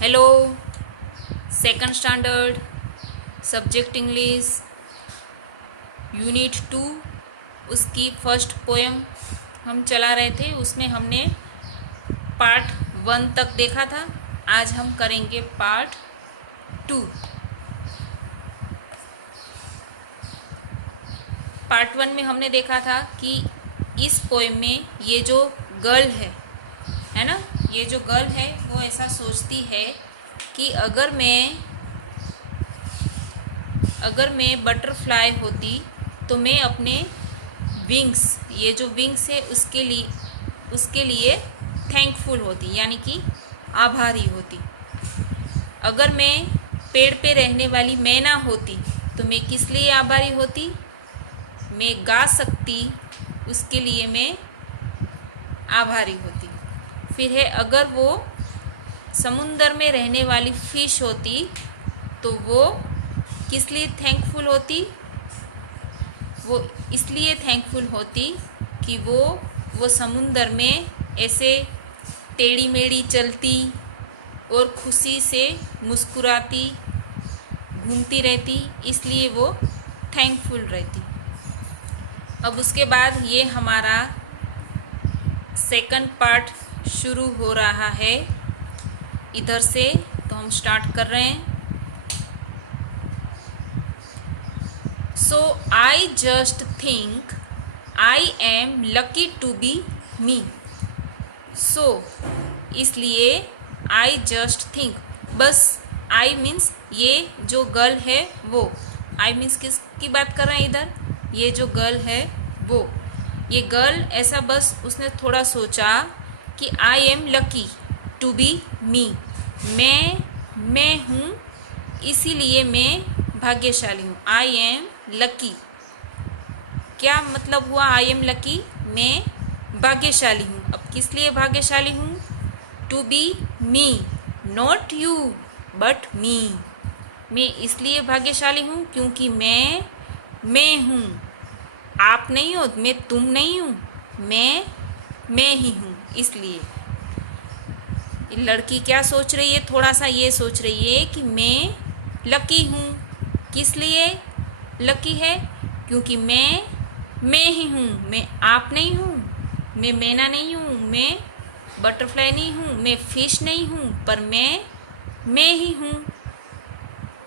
Hello. Second standard subject English unit 2 उसकी first poem हम चला रहे थे। उसमें हमने पार्ट 1 तक देखा था। आज हम करेंगे पार्ट 2। पार्ट 1 में हमने देखा था कि इस पोएम में ये जो गर्ल है ना, ये जो गर्ल है वो ऐसा सोचती है कि अगर मैं बटरफ्लाई होती तो मैं अपने विंग्स, ये जो विंग्स है उसके लिए थैंकफुल होती, यानी कि आभारी होती। अगर मैं पेड़ पे रहने वाली मैना होती तो मैं किस लिए आभारी होती? मैं गा सकती, उसके लिए मैं आभारी होती। फिर है, अगर वो समुंदर में रहने वाली फिश होती तो वो किस लिए थैंकफुल होती? वो इसलिए थैंकफुल होती कि वो समुंदर में ऐसे टेढ़ी मेढ़ी चलती और खुशी से मुस्कुराती घूमती रहती, इसलिए वो थैंकफुल रहती। अब उसके बाद ये हमारा सेकंड पार्ट शुरू हो रहा है इधर से, तो हम स्टार्ट कर रहे हैं। So I just think I am lucky to be me. So इसलिए I just think, बस I means ये जो गर्ल है वो, I means किसकी बात कर रहे हैं इधर? ये जो गर्ल है वो, ये गर्ल ऐसा बस उसने थोड़ा सोचा कि I am lucky to be me, मैं हूँ इसीलिए मैं भाग्यशाली हूँ। I am लकी, क्या मतलब हुआ? आई एम लकी, मैं भाग्यशाली हूँ। अब किस लिए भाग्यशाली हूँ? To be me, not you but me. मैं इसलिए भाग्यशाली हूँ क्योंकि मैं हूँ, आप नहीं हो, मैं तुम नहीं हूँ, मैं ही हूँ। इसलिए लड़की क्या सोच रही है? थोड़ा सा ये सोच रही है कि मैं लकी हूँ। किस लिए लकी है? क्योंकि मैं ही हूँ, मैं आप नहीं हूँ, मैं मैना नहीं हूँ, मैं बटरफ्लाई नहीं हूँ, मैं फिश नहीं हूँ, पर मैं ही हूँ,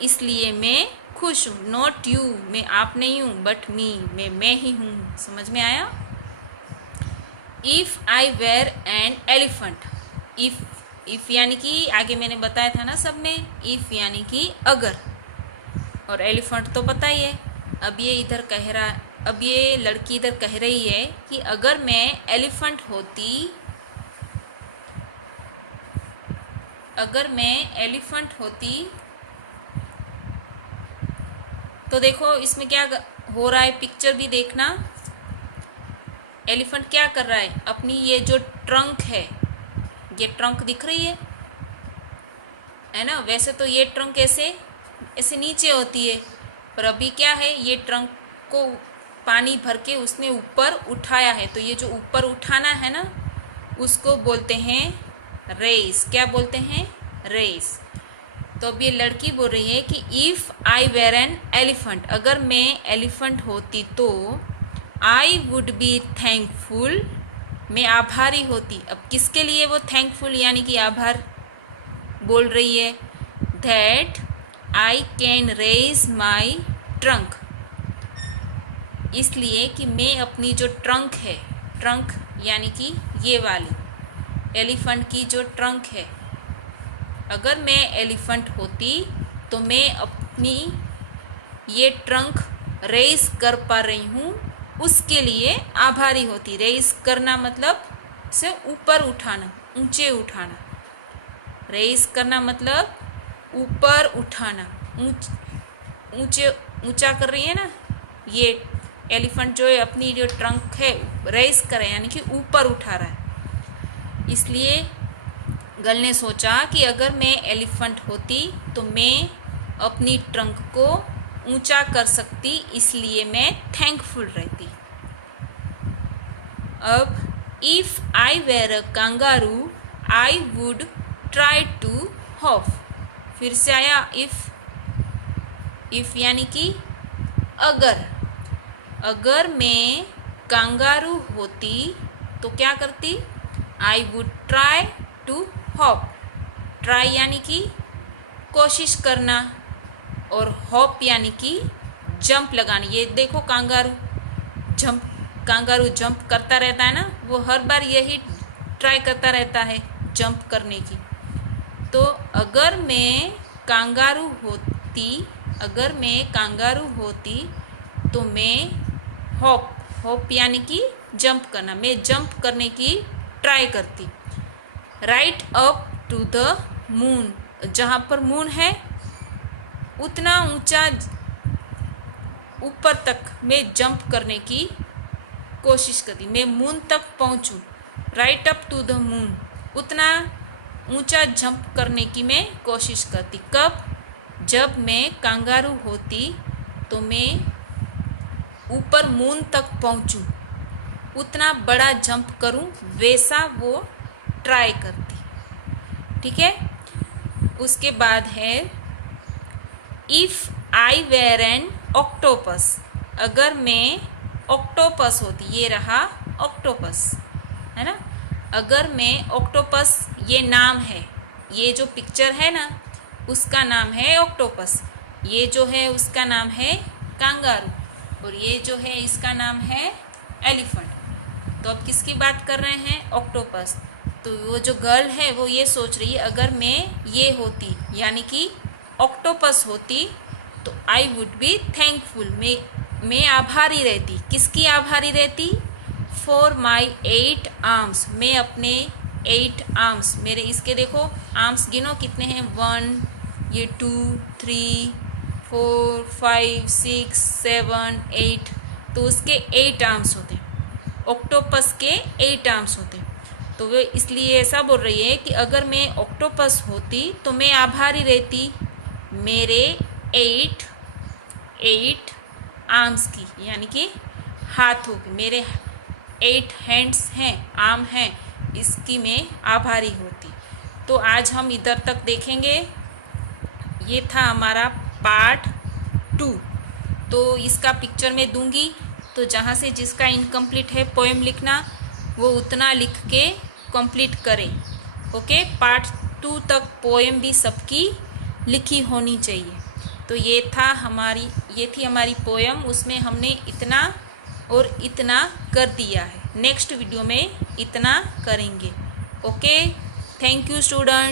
इसलिए मैं खुश हूँ। नॉट यू, मैं आप नहीं हूँ, बट मी, मैं ही हूँ। समझ में आया? If I were an elephant, if यानी कि आगे मैंने बताया था ना सब में, इफ़ यानी कि अगर, और एलिफेंट तो पता ही है। अब ये इधर कह रहा, अब ये लड़की इधर कह रही है कि अगर मैं एलिफेंट होती, अगर मैं एलिफेंट होती तो देखो इसमें क्या हो रहा है, पिक्चर भी देखना। एलिफेंट क्या कर रहा है? अपनी ये जो ट्रंक है, ये ट्रंक दिख रही है ना? वैसे तो ये ट्रंक ऐसे नीचे होती है, पर अभी क्या है, ये ट्रंक को पानी भर के उसने ऊपर उठाया है, तो ये जो ऊपर उठाना है ना, उसको बोलते हैं रेस। क्या बोलते हैं? रेस। तो अब ये लड़की बोल रही है कि if I were an elephant, अगर मैं एलिफेंट होती तो आई वुड बी थैंकफुल, मैं आभारी होती। अब किसके लिए वो थैंकफुल यानी कि आभार बोल रही है? That I can raise my trunk, इसलिए कि मैं अपनी जो ट्रंक है, ट्रंक यानी कि ये वाली एलिफेंट की जो ट्रंक है, अगर मैं एलिफेंट होती तो मैं अपनी ये ट्रंक रेस कर पा रही हूँ, उसके लिए आभारी होती। रेस करना मतलब से ऊपर उठाना, ऊंचे उठाना। रेस करना मतलब ऊपर उठाना, ऊंचे ऊंचा कर रही है ना। ये एलिफेंट जो है अपनी जो ट्रंक है रेस करे यानी कि ऊपर उठा रहा है। इसलिए गर्ल ने सोचा कि अगर मैं एलिफेंट होती तो मैं अपनी ट्रंक को ऊंचा कर सकती, इसलिए मैं थैंकफुल रहती। अब if I were a kangaroo I would try to hop. फिर से आया इफ यानी कि अगर मैं कंगारू होती तो क्या करती? I would try to hop. Try यानी कि कोशिश करना और हॉप यानी कि जंप लगाना। ये देखो कांगारू जंप करता रहता है ना, वो हर बार यही ट्राई करता रहता है जंप करने की। तो अगर मैं कांगारू होती तो मैं हॉप यानी कि जंप करना, मैं जंप करने की ट्राई करती। Right up to the moon, जहाँ पर मून है उतना ऊंचा ऊपर तक मैं जंप करने की कोशिश करती, मैं मून तक पहुँचूँ। Right up to the moon, उतना ऊंचा जंप करने की मैं कोशिश करती। कब? जब मैं कंगारू होती तो मैं ऊपर मून तक पहुँचूँ, उतना बड़ा जंप करूँ, वैसा वो ट्राई करती। ठीक है। उसके बाद है if I were an octopus, अगर मैं ऑक्टोपस होती। ये रहा ऑक्टोपस, है ना। अगर मैं ऑक्टोपस, ये नाम है, ये जो पिक्चर है ना उसका नाम है ऑक्टोपस। ये जो है उसका नाम है कांगारू, और ये जो है इसका नाम है एलिफेंट। तो अब किसकी बात कर रहे हैं? ऑक्टोपस। तो वो जो गर्ल है वो ये सोच रही है, अगर मैं ये होती यानी कि ऑक्टोपस होती तो आई वुड बी थैंकफुल, मैं आभारी रहती। किसकी आभारी रहती? फॉर माई 8 आर्म्स, मैं अपने 8 आर्म्स, मेरे इसके देखो आर्म्स गिनो कितने हैं। 1, ये 2, 3, 4, 5, 6, 7, 8, तो उसके 8 आर्म्स होते हैं। ऑक्टोपस के 8 आर्म्स होते हैं। तो वे इसलिए ऐसा बोल रही है कि अगर मैं ऑक्टोपस होती तो मैं आभारी रहती मेरे 8 आर्म्स की, यानी कि हाथों की। मेरे 8 हैंड्स हैं, आर्म हैं, इसकी मैं आभारी होती। तो आज हम इधर तक देखेंगे। ये था हमारा पार्ट 2। तो इसका पिक्चर मैं दूंगी, तो जहाँ से जिसका इनकम्प्लीट है पोएम लिखना, वो उतना लिख के कंप्लीट करें। ओके। पार्ट 2 तक पोएम भी सबकी लिखी होनी चाहिए। तो ये थी हमारी पोएम, उसमें हमने इतना और इतना कर दिया है। नेक्स्ट वीडियो में इतना करेंगे। ओके। Thank you student.